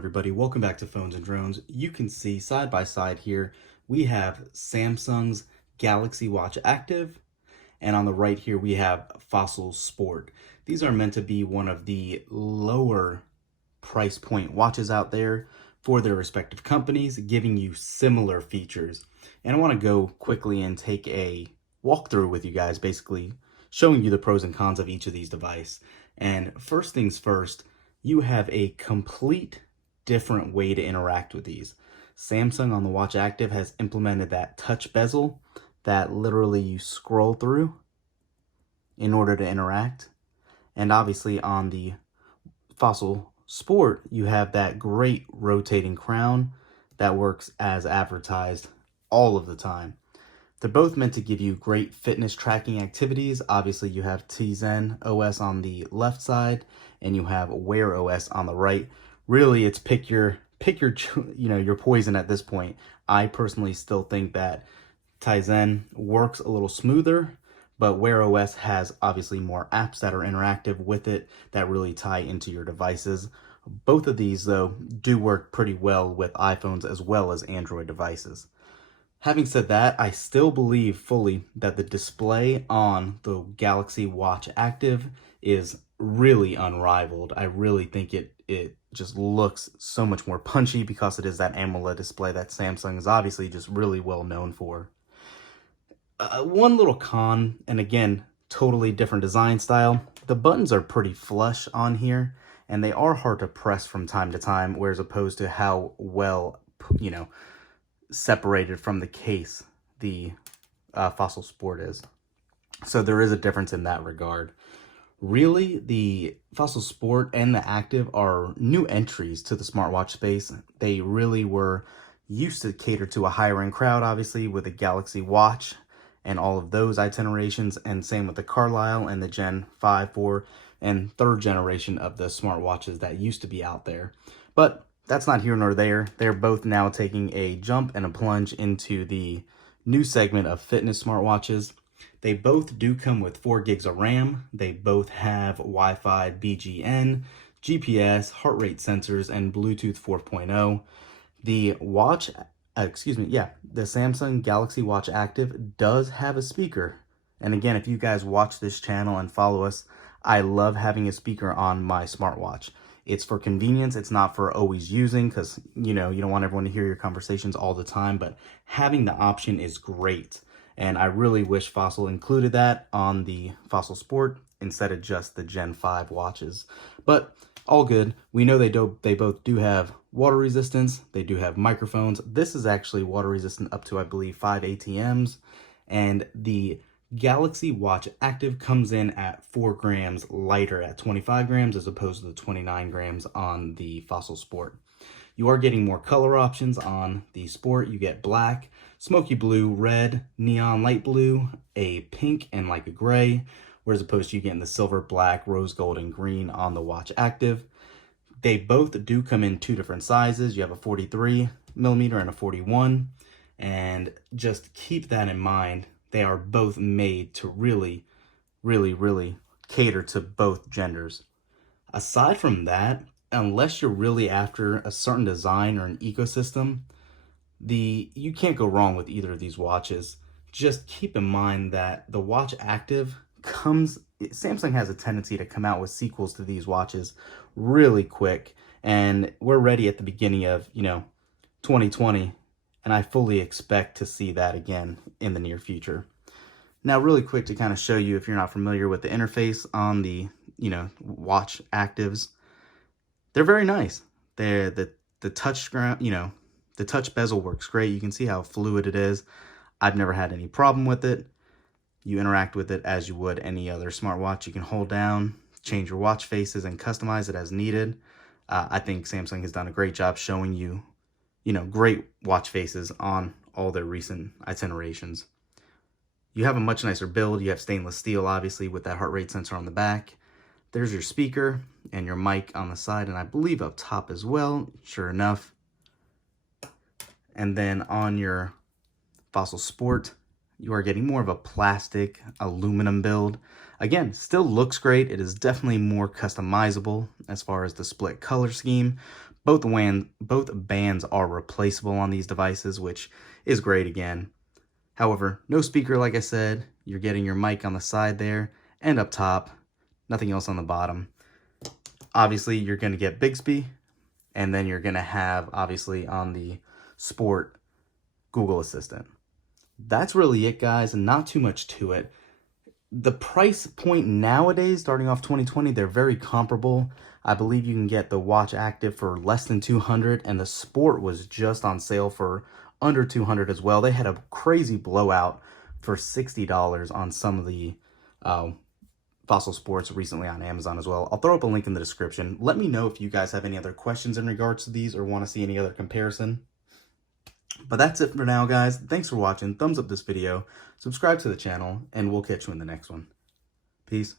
everybody? Welcome back to Phones and Drones. You can see side by side here, we have Samsung's Galaxy Watch Active, and on the right here, we have Fossil Sport. These are meant to be one of the lower price point watches out there for their respective companies, giving you similar features. And I want to go quickly and take a walkthrough with you guys, basically showing you the pros and cons of each of these devices. And first things first, you have a complete different way to interact with these. Samsung on the Watch Active has implemented that touch bezel that literally you scroll through in order to interact. And obviously on the Fossil Sport, you have that great rotating crown that works as advertised all of the time. They're both meant to give you great fitness tracking activities. Obviously, you have Tizen OS on the left side, and you have Wear OS on the right. Really, it's pick your your poison at this point. I personally still think that Tizen works a little smoother, but Wear OS has obviously more apps that are interactive with it that really tie into your devices. Both of these, though, do work pretty well with iPhones as well as Android devices. Having said that, I still believe fully that the display on the Galaxy Watch Active is really unrivaled. I really think it just looks so much more punchy because it is that AMOLED display that Samsung is obviously just really well known for. One little con, and again, totally different design style, the buttons are pretty flush on here, and they are hard to press from time to time, whereas opposed to how well, separated from the case the Fossil Sport is. So there is a difference in that regard. Really, the Fossil Sport and the Active are new entries to the smartwatch space. They really were used to cater to a higher end crowd, obviously, with the Galaxy Watch and all of those iterations, and same with the Carlyle and the Gen 5, 4, and third generation of the smartwatches that used to be out there. But that's not here nor there. They're both now taking a jump and a plunge into the new segment of fitness smartwatches. They both do come with 4 gigs of RAM. They both have Wi-Fi BGN, GPS, heart rate sensors, and Bluetooth 4.0. The Samsung Galaxy Watch Active does have a speaker. And again, if you guys watch this channel and follow us, I love having a speaker on my smartwatch. It's for convenience. It's not for always using because, you don't want everyone to hear your conversations all the time, but having the option is great. And I really wish Fossil included that on the Fossil Sport instead of just the Gen 5 watches. But all good. We know they both do have water resistance. They do have microphones. This is actually water resistant up to, I believe, 5 ATMs. And the Galaxy Watch Active comes in at 4 grams lighter at 25 grams as opposed to the 29 grams on the Fossil Sport. You are getting more color options on the Sport. You get black, smoky blue, red, neon light blue, a pink, and like a gray, whereas opposed to you getting the silver, black, rose gold, and green on the Watch Active. They both do come in 2 different sizes. You have a 43 millimeter and a 41, and just keep that in mind. They are both made to really, really, really cater to both genders. Aside from that, unless you're really after a certain design or an ecosystem, you can't go wrong with either of these watches. Just keep in mind that the Watch Active Samsung has a tendency to come out with sequels to these watches really quick, and we're ready at the beginning of 2020, and I fully expect to see that again in the near future. Now, really quick to kind of show you, if you're not familiar with the interface on the Watch Actives, they're very nice. The touch the touch bezel works great. You can see how fluid it is. I've never had any problem with it. You interact with it as you would any other smartwatch. You can hold down, change your watch faces, and customize it as needed. I think Samsung has done a great job showing you, great watch faces on all their recent itinerations. You have a much nicer build. You have stainless steel, obviously, with that heart rate sensor on the back. There's your speaker and your mic on the side, and I believe up top as well, sure enough. And then on your Fossil Sport, you are getting more of a plastic aluminum build. Again, still looks great. It is definitely more customizable as far as the split color scheme, Both bands are replaceable on these devices, which is great again. However, no speaker, like I said. You're getting your mic on the side there and up top. Nothing else on the bottom. Obviously, you're going to get Bixby, and then you're going to have, obviously, on the Sport, Google Assistant. That's really it, guys, and not too much to it. The price point nowadays, starting off 2020, they're very comparable. I believe you can get the Watch Active for less than $200, and the Sport was just on sale for under $200 as well. They had a crazy blowout for $60 on some of the Fossil Sports recently on Amazon as well. I'll throw up a link in the description. Let me know if you guys have any other questions in regards to these or want to see any other comparison. But that's it for now, guys. Thanks for watching. Thumbs up this video, subscribe to the channel, and we'll catch you in the next one. Peace.